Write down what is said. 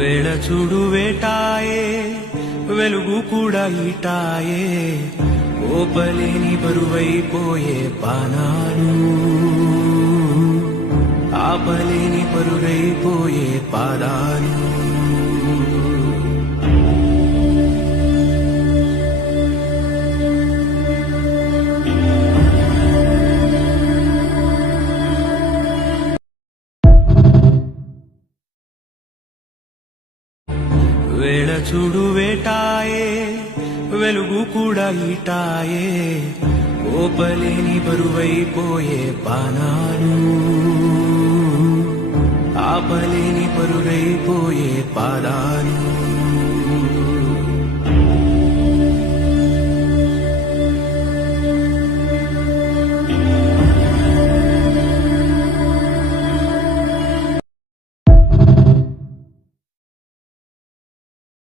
వేళ చూడు వేటాయే వెలుగు కూడా ఈటాయే ఓపలేని బరువైపోయే పానాలు ఆపలేని పరుగైపోయే పాదాలు వేళ చూడు వేటాయే వెలుగు కూడా ఈటాయే ఓపలేని బరువైపోయే పానాలు ఆపలేని పరుగైపోయే పాదాలు